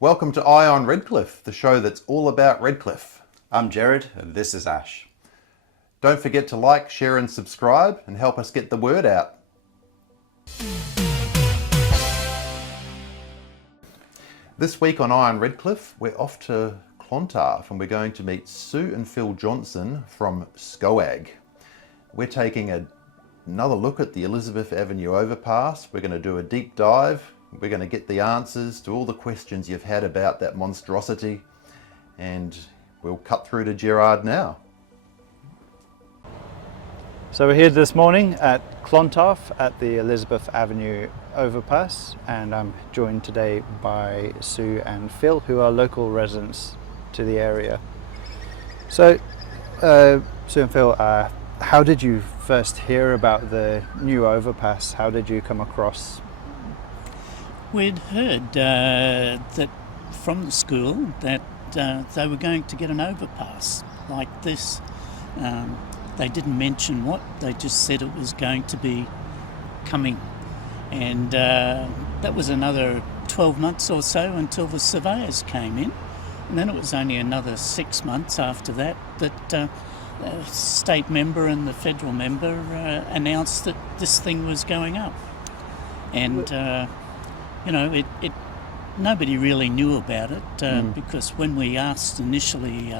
Welcome to Eye On Redcliffe, the show that's all about Redcliffe. I'm Gerard, and this is Ash. Don't forget to like, share and subscribe and help us get the word out. This week on Eye On Redcliffe, we're off to Clontarf and we're going to meet Sue and Phil Johnson from S.C.O.A.G. We're taking another look at the Elizabeth Avenue Overpass. We're going to do a deep dive. We're going to get the answers to all the questions you've had about that monstrosity, and we'll cut through to Gerard now. So we're here this morning at Clontarf at the Elizabeth Avenue Overpass, and I'm joined today by Sue and Phil, who are local residents to the area. So Sue and Phil, how did you first hear about the new overpass? How did you come across? We'd heard that from the school that they were going to get an overpass like this. They didn't mention what, they just said it was going to be coming. And that was another 12 months or so until the surveyors came in. And then it was only another 6 months after that that the state member and the federal member announced that this thing was going up. And nobody really knew about it because when we asked initially,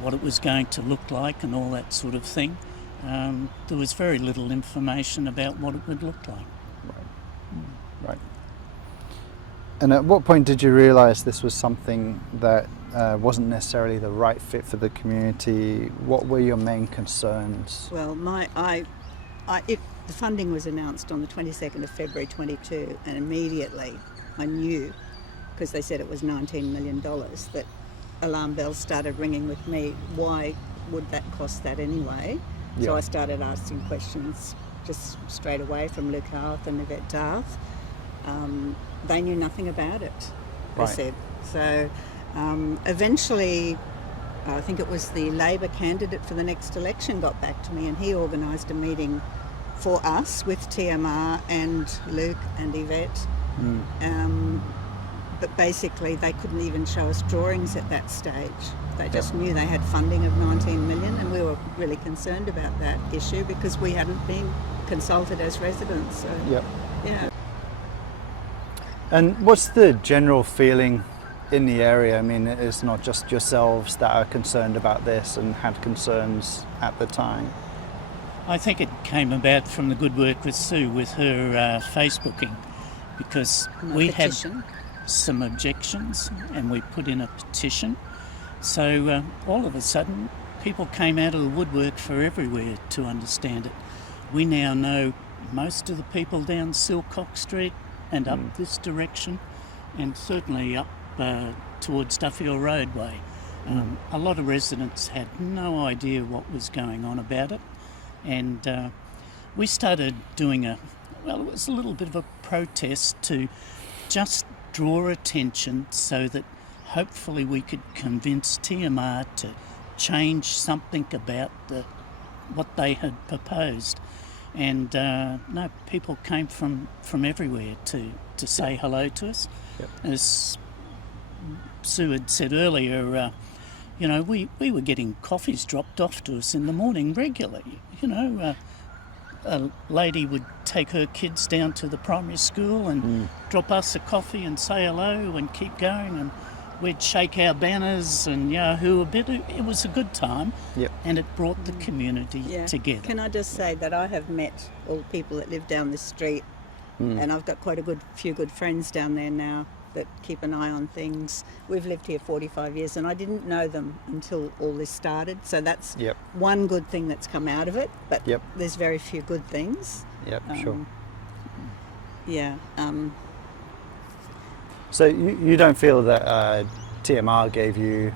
what it was going to look like and all that sort of thing, there was very little information about what it would look like. Right. And at what point did you realise this was something that wasn't necessarily the right fit for the community? What were your main concerns? Well, the funding was announced on the 22nd of February 22, and immediately I knew, because they said it was $19 million, that alarm bells started ringing with me. Why would that cost that anyway? Yeah. So I started asking questions just straight away from Luke Howarth and Yvette Darth. They knew nothing about it, they said. So eventually, I think it was the Labor candidate for the next election got back to me, and he organised a meeting for us with TMR and Luke and Yvette. But basically they couldn't even show us drawings at that stage. They just knew they had funding of 19 million, and we were really concerned about that issue because we hadn't been consulted as residents. So, yeah. And what's the general feeling in the area? I mean, it's not just yourselves that are concerned about this and had concerns at the time. I think it came about from the good work with Sue with her Facebooking, because we had some objections and we put in a petition. So all of a sudden people came out of the woodwork for everywhere to understand it. We now know most of the people down Silcock Street and up this direction, and certainly up towards Duffield Roadway. A lot of residents had no idea what was going on about it. And we started doing it was a little bit of a protest to just draw attention so that hopefully we could convince TMR to change something about what they had proposed. And people came from everywhere to say hello to us. Yep. As Sue had said earlier, we were getting coffees dropped off to us in the morning regularly. A lady would take her kids down to the primary school and drop us a coffee and say hello and keep going, and we'd shake our banners and yahoo a bit. It was a good time. Yep. And it brought the community together. Can I just say that I have met all the people that live down the street, and I've got quite a few good friends down there now that keep an eye on things. We've lived here 45 years and I didn't know them until all this started. So that's one good thing that's come out of it, but there's very few good things. Sure. Yeah. So you don't feel that TMR gave you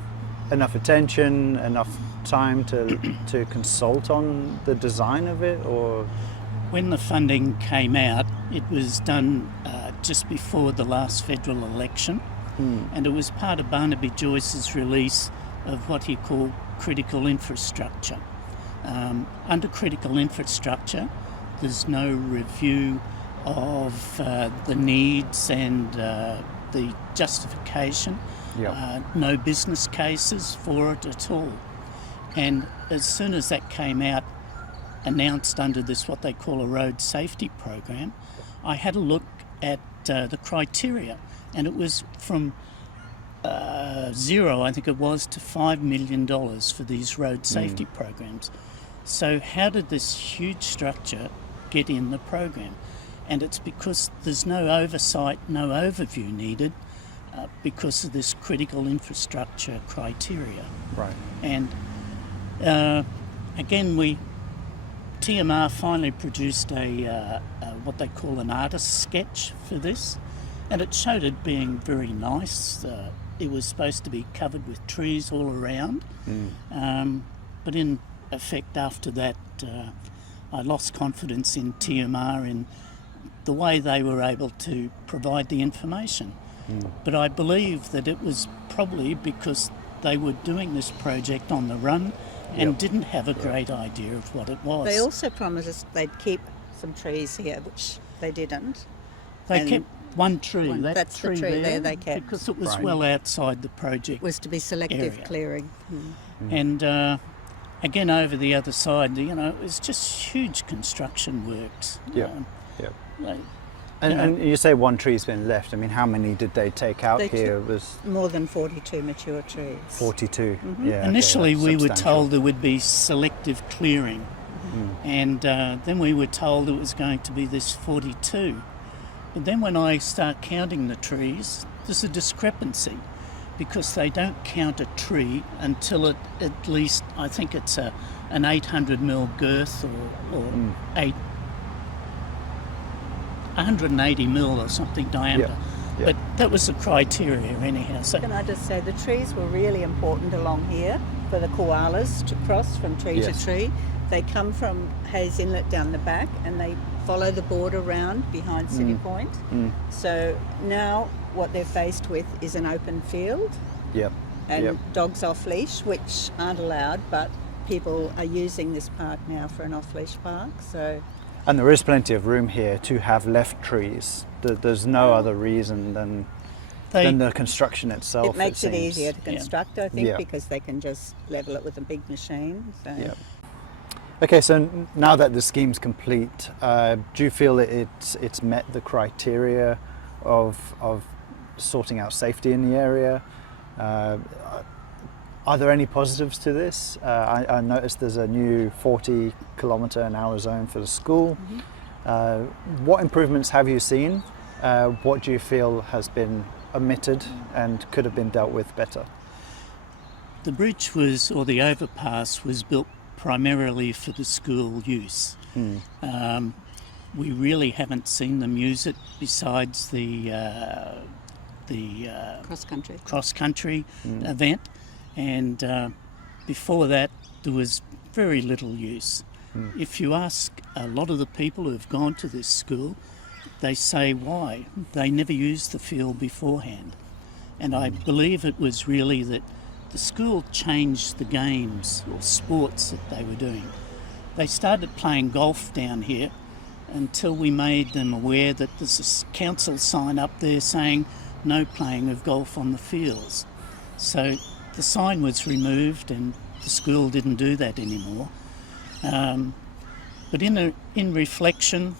enough attention, enough time to consult on the design of it, or? When the funding came out, it was done just before the last federal election, and it was part of Barnaby Joyce's release of what he called critical infrastructure. Under critical infrastructure, there's no review of the needs and the justification, Yeah. no business cases for it at all. And as soon as that came out, announced under this what they call a road safety program, I had a look at the criteria, and it was from zero, I think it was, to $5 million for these road safety programs. So how did this huge structure get in the program? And it's because there's no oversight, no overview needed because of this critical infrastructure criteria. Right. And again, TMR finally produced a what they call an artist sketch for this, and it showed it being very nice. It was supposed to be covered with trees all around, but in effect after that I lost confidence in TMR in the way they were able to provide the information. But I believe that it was probably because they were doing this project on the run and didn't have a great idea of what it was. They also promised us they'd keep some trees here, which they didn't. They and kept one tree. that's the tree there they kept. because it was Right. well outside the project. It was to be selective area. clearing. And again, over the other side, it was just huge construction works. Yeah. Yeah. They- And you say one tree's been left. I mean, how many did they take out They here? It was More than 42 mature trees. 42. Yeah. okay, Initially, that's we were substantial. told there would be selective clearing, and then we were told it was going to be this 42. But then when I start counting the trees, there's a discrepancy because they don't count a tree until it at least, I think it's an 800 mil girth or 180 mil or something diameter. Yeah. But that was the criteria anyhow. So Can I just say the trees were really important along here for the koalas to cross from tree Yes. to tree. They come from Hayes Inlet down the back and they follow the border round behind City Point. So now what they're faced with is an open field Yep. and Yep. dogs off leash, which aren't allowed, but people are using this park now for an off leash park. So And there is plenty of room here to have left trees. There's no other reason than the construction itself. it makes it seems. easier to construct, I think, Yeah. because they can just level it with a big machine. So. Yeah. Okay, so now that the scheme's complete, do you feel that it's met the criteria of sorting out safety in the area? Are there any positives to this? I noticed there's a new 40km/h zone for the school. What improvements have you seen? What do you feel has been omitted and could have been dealt with better? the bridge or the overpass was built primarily for the school use. We really haven't seen them use it besides the cross-country event, and before that there was very little use. If you ask a lot of the people who have gone to this school, they say why. They never used the field beforehand. And I believe it was really that the school changed the games or sports that they were doing. They started playing golf down here until we made them aware that there's a council sign up there saying no playing of golf on the fields. So the sign was removed and the school didn't do that anymore. But in reflection,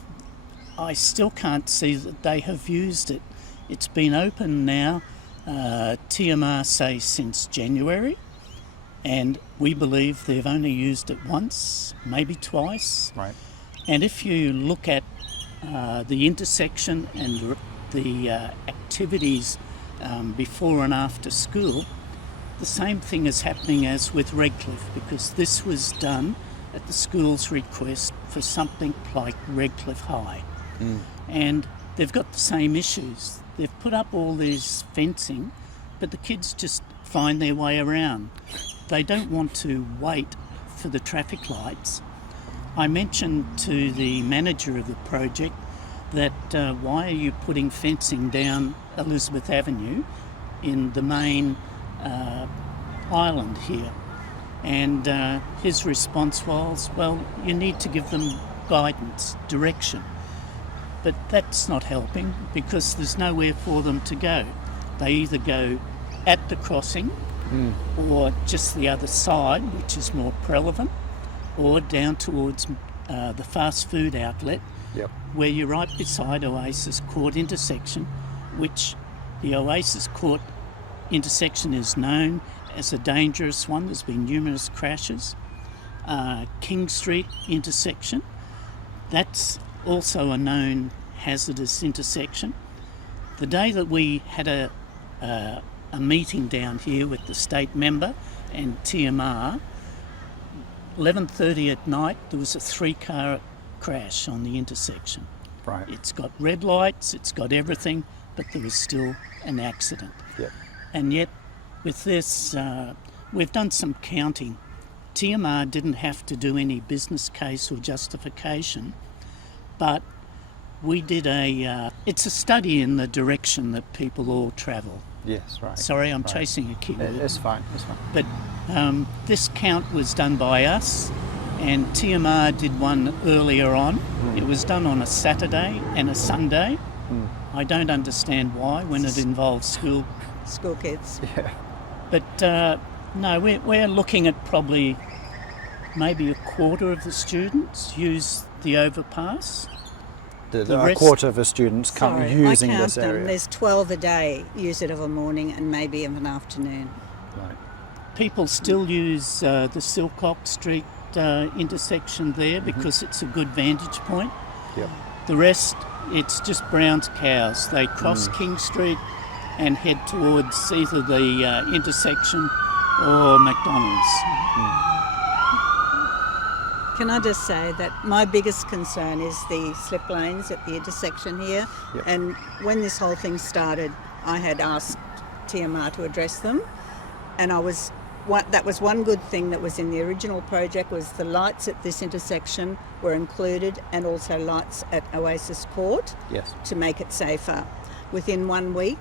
I still can't see that they have used it. It's been open now, TMR say since January, and we believe they've only used it once, maybe twice. Right. And if you look at the intersection and the activities before and after school, the same thing is happening as with Redcliffe, because this was done at the school's request for something like Redcliffe High. And they've got the same issues. They've put up all this fencing, but the kids just find their way around. They don't want to wait for the traffic lights. I mentioned to the manager of the project that why are you putting fencing down Elizabeth Avenue in the main island here? And his response was, well, you need to give them guidance, direction. But that's not helping because there's nowhere for them to go. They either go at the crossing or just the other side, which is more relevant, or down towards the fast food outlet, Yep. where you're right beside Oasis Court intersection, which the Oasis Court intersection is known as a dangerous one. There's been numerous crashes. King Street intersection, that's also a known hazardous intersection. The day that we had a meeting down here with the state member and TMR, 11:30 at night, there was a 3-car crash on the intersection. Right. It's got red lights, it's got everything, but there was still an accident. Yep. And yet, with this, we've done some counting. TMR didn't have to do any business case or justification, but we did it's a study in the direction that people all travel. Yes, right. Sorry, I'm right. chasing a keyword. It's fine, it's fine. But this count was done by us, and TMR did one earlier on. It was done on a Saturday and a Sunday. I don't understand why when it involves school kids. Yeah. But no, we're looking at probably maybe a quarter of the students use the overpass. A rest- quarter of the students come Sorry, using I count this them. area. There's 12 a day use it of a morning and maybe of an afternoon. Right. People still use the Silcock Street intersection there because it's a good vantage point. Yep. The rest, it's just Brown's cows. They cross King Street and head towards either the intersection or McDonald's. Can I just say that my biggest concern is the slip lanes at the intersection here. Yep. And when this whole thing started, I had asked TMR to address them. And that was one good thing that was in the original project, was the lights at this intersection were included, and also lights at Oasis Court Yes. to make it safer. Within 1 week,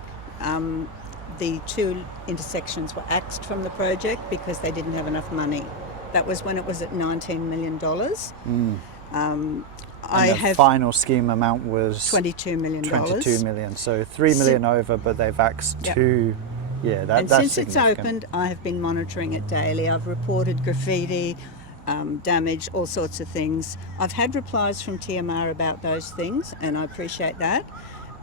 the 2 intersections were axed from the project because they didn't have enough money. That was when it was at $19 million. And I the have final scheme amount was $22 million. 22 million. So 3 million over, but they've axed Yep. 2. Yeah, And that's since it's significant. opened, I have been monitoring it daily. I've reported graffiti, damage, all sorts of things. I've had replies from TMR about those things, and I appreciate that.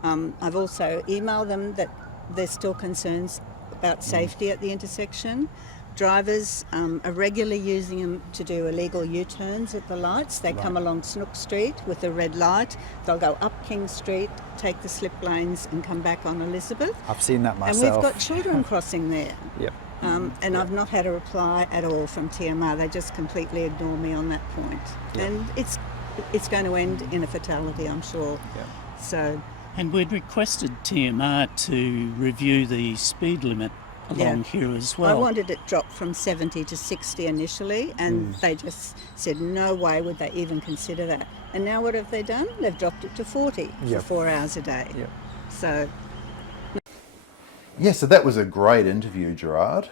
I've also emailed them that there's still concerns about safety at the intersection. Drivers are regularly using them to do illegal U-turns at the lights. They come along Snook Street with a red light. They'll go up King Street, take the slip lanes and come back on Elizabeth. I've seen that myself. And we've got children crossing there. Yep. And I've not had a reply at all from TMR. They just completely ignore me on that point. Yep. And it's going to end in a fatality, I'm sure. Yep. So, And we'd requested TMR to review the speed limit along here as well. I wanted it dropped from 70 to 60 initially, and they just said no way would they even consider that. And now what have they done? They've dropped it to 40 Yep. for 4 hours a day. Yep. So, Yeah, so that was a great interview, Gerard.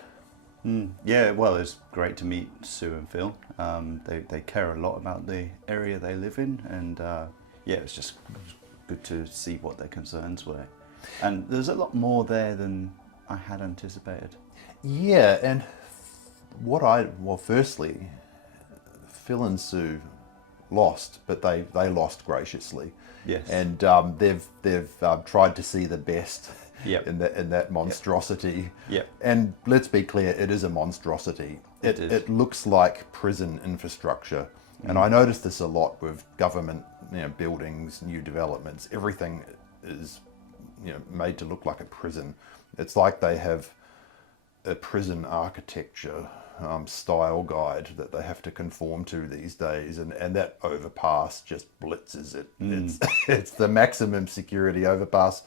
Yeah, well, it's great to meet Sue and Phil. They care a lot about the area they live in, and yeah, it's just good to see what their concerns were. And there's a lot more there than I had anticipated. Yeah, and firstly, Phil and Sue lost, but they lost graciously. Yes. And they've tried to see the best Yep. in that monstrosity. Yep. And let's be clear, it is a monstrosity. It is. It looks like prison infrastructure. And I notice this a lot with government, buildings, new developments. Everything is, made to look like a prison. It's like they have a prison architecture style guide that they have to conform to these days, and that overpass just blitzes it. It's the maximum security overpass.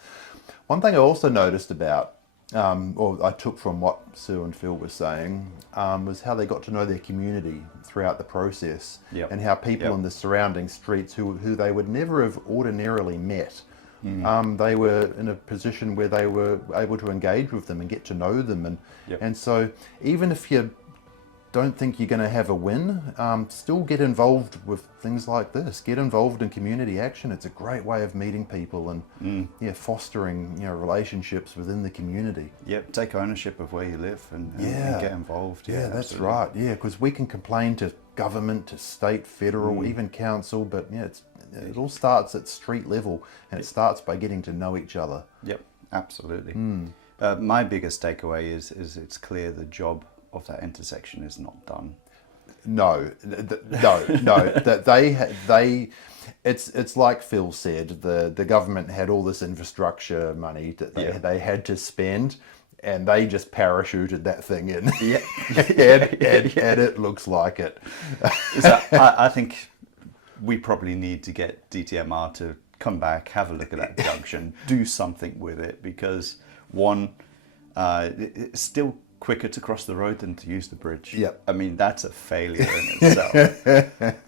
One thing I also noticed about, or I took from what Sue and Phil were saying, was how they got to know their community throughout the process, Yep. and how people Yep. in the surrounding streets who they would never have ordinarily met, they were in a position where they were able to engage with them and get to know them, Yep. and so even if you don't think you're going to have a win, still get involved with things like this. Get involved in community action. It's a great way of meeting people and fostering relationships within the community. Yep, take ownership of where you live and get involved. Yeah, that's absolutely. right. Yeah, because we can complain to government, to state, federal, even council, but it all starts at street level, and it starts by getting to know each other. Yep, absolutely. My biggest takeaway is it's clear the job of that intersection is not done. No. That it's like Phil said. The government had all this infrastructure money that they had to spend, and they just parachuted that thing in. And it looks like it. So I think we probably need to get DTMR to come back, have a look at that junction, do something with it, because it's still quicker to cross the road than to use the bridge. Yep. I mean, that's a failure in itself.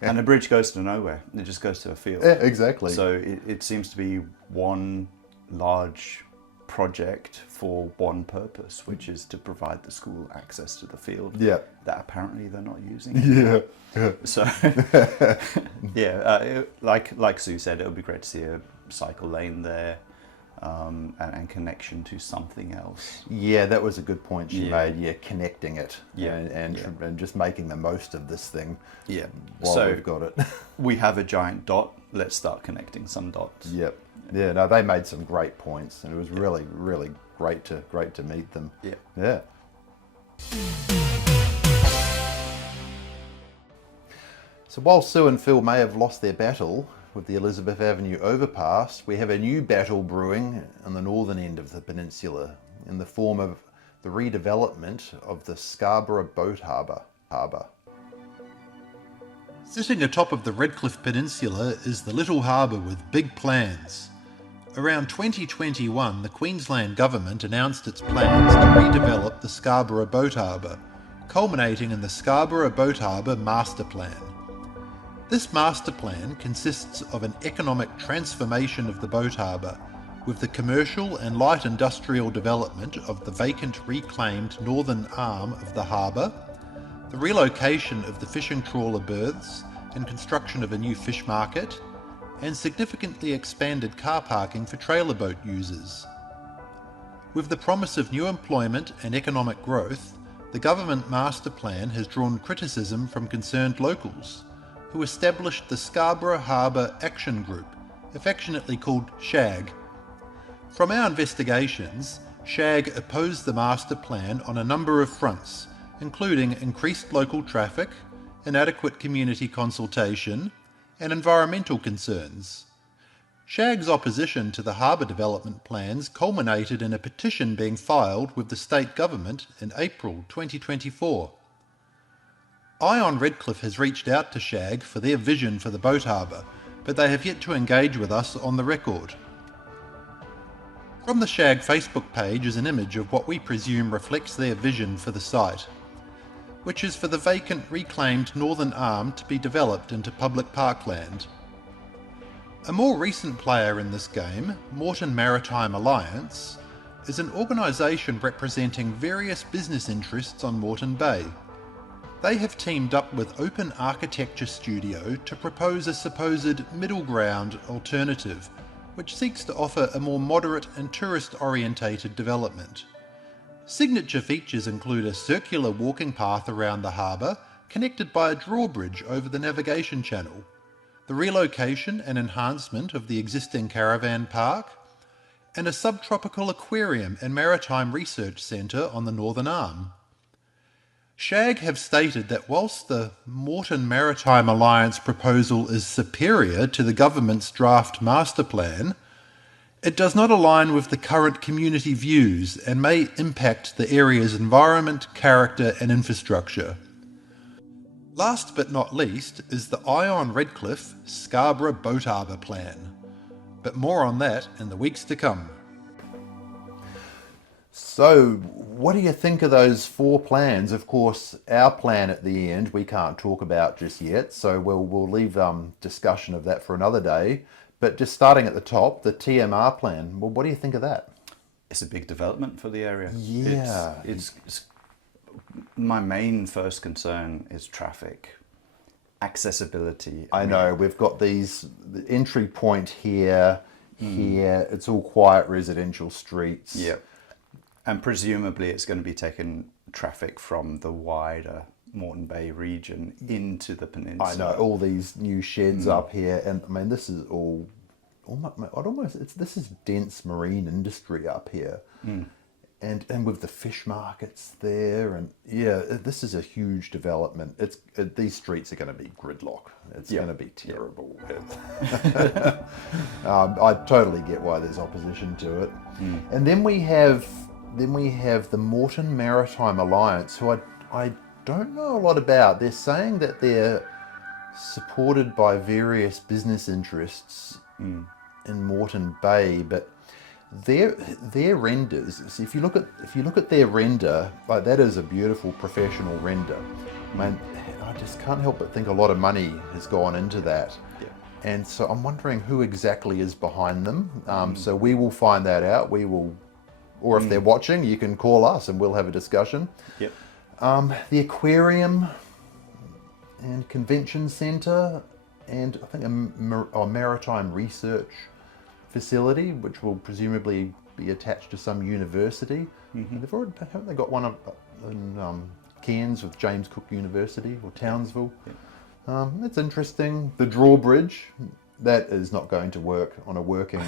And the bridge goes to nowhere. It just goes to a field. Yeah, exactly. So it seems to be one large project for one purpose, which is to provide the school access to the field that apparently they're not using. Yeah. So, like Sue said, it would be great to see a cycle lane there. And connection to something else. Yeah, that was a good point she made. Yeah, connecting it. Yeah, and just making the most of this thing. Yeah, while so we've got it. We have a giant dot. Let's start connecting some dots. Yep. Yeah. No, they made some great points, and it was really, really great to meet them. Yeah. Yeah. So while Sue and Phil may have lost their battle with the Elizabeth Avenue overpass, we have a new battle brewing on the northern end of the peninsula in the form of the redevelopment of the Scarborough Boat Harbour. Sitting atop of the Redcliffe Peninsula is the little harbour with big plans. Around 2021, the Queensland Government announced its plans to redevelop the Scarborough Boat Harbour, culminating in the Scarborough Boat Harbour Master Plan. This master plan consists of an economic transformation of the boat harbour, with the commercial and light industrial development of the vacant reclaimed northern arm of the harbour, the relocation of the fishing trawler berths and construction of a new fish market, and significantly expanded car parking for trailer boat users. With the promise of new employment and economic growth, the government master plan has drawn criticism from concerned locals, who established the Scarborough Harbour Action Group, affectionately called S.C.O.A.G. From our investigations, S.C.O.A.G. opposed the master plan on a number of fronts, including increased local traffic, inadequate community consultation, and environmental concerns. S.C.O.A.G.'s opposition to the harbour development plans culminated in a petition being filed with the state government in April 2024. Eye On Redcliffe has reached out to S.C.O.A.G. for their vision for the boat harbour, but they have yet to engage with us on the record. From the S.C.O.A.G. Facebook page is an image of what we presume reflects their vision for the site, which is for the vacant reclaimed northern arm to be developed into public parkland. A more recent player in this game, Moreton Maritime Alliance, is an organisation representing various business interests on Moreton Bay. They have teamed up with Open Architecture Studio to propose a supposed middle ground alternative, which seeks to offer a more moderate and tourist-orientated development. Signature features include a circular walking path around the harbour, connected by a drawbridge over the navigation channel, the relocation and enhancement of the existing caravan park, and a subtropical aquarium and maritime research centre on the northern arm. S.C.O.A.G. have stated that whilst the Moreton Maritime Alliance proposal is superior to the government's draft master plan, it does not align with the current community views and may impact the area's environment, character and infrastructure. Last but not least is the Eye On Redcliffe Scarborough Boat Harbour plan, but more on that in the weeks to come. So, what do you think of those four plans? Of course, our plan at the end we can't talk about just yet, so we'll leave discussion of that for another day. But just starting at the top, the TMR plan. Well, what do you think of that? It's a big development for the area. Yeah, it's my main first concern is traffic, accessibility. I know, we've got the entry point here, it's all quiet residential streets. Yeah. And presumably it's going to be taking traffic from the wider Moreton Bay region into the peninsula. I know, all these new sheds up here, and I mean, this is all, this is dense marine industry up here. And with the fish markets there, and yeah, this is a huge development. These streets are going to be gridlock. It's going to be terrible. I totally get why there's opposition to it. And then we have the Moreton Maritime Alliance, who I don't know a lot about. They're saying that they're supported by various business interests in Moreton Bay, but their renders, so if you look at their render, like, that is a beautiful professional render. Man, I just can't help but think a lot of money has gone into that. And so I'm wondering who exactly is behind them. So we will find that out. Or if they're watching, you can call us and we'll have a discussion. The aquarium and convention centre, and I think a maritime research facility, which will presumably be attached to some university. Haven't they got one up in Cairns with James Cook University, or Townsville? That's interesting. The drawbridge, that is not going to work on a working.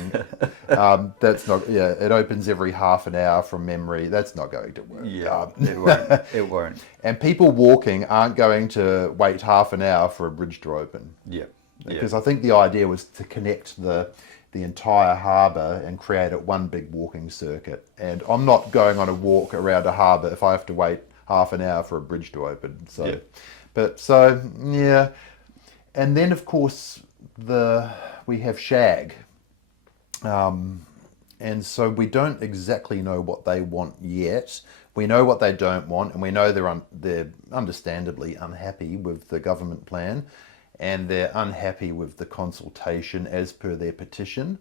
That's not. Yeah, it opens every half an hour from memory. That's not going to work. It won't. It won't. And people walking aren't going to wait half an hour for a bridge to open. Because I think the idea was to connect the entire harbour and create it one big walking circuit. And I'm not going on a walk around a harbour if I have to wait half an hour for a bridge to open. So, and then of course we have S.C.O.A.G. And so we don't exactly know what they want yet. We know what they don't want, and we know they're understandably unhappy with the government plan, and they're unhappy with the consultation as per their petition.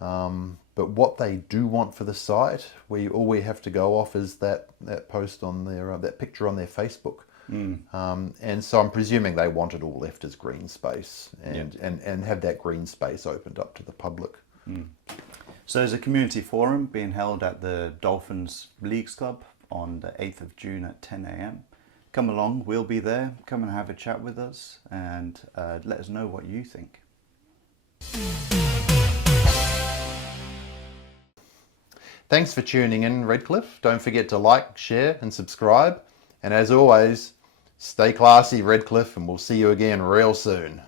But what they do want for the site, all we have to go off is that post on their that picture on their Facebook. And so I'm presuming they want it all left as green space, and have that green space opened up to the public. So there's a community forum being held at the Dolphins Leagues Club on the 8th of June at 10 a.m. Come along, we'll be there. Come and have a chat with us, and let us know what you think. Thanks for tuning in, Redcliffe. Don't forget to like, share and subscribe. And as always, stay classy, Redcliffe, and we'll see you again real soon.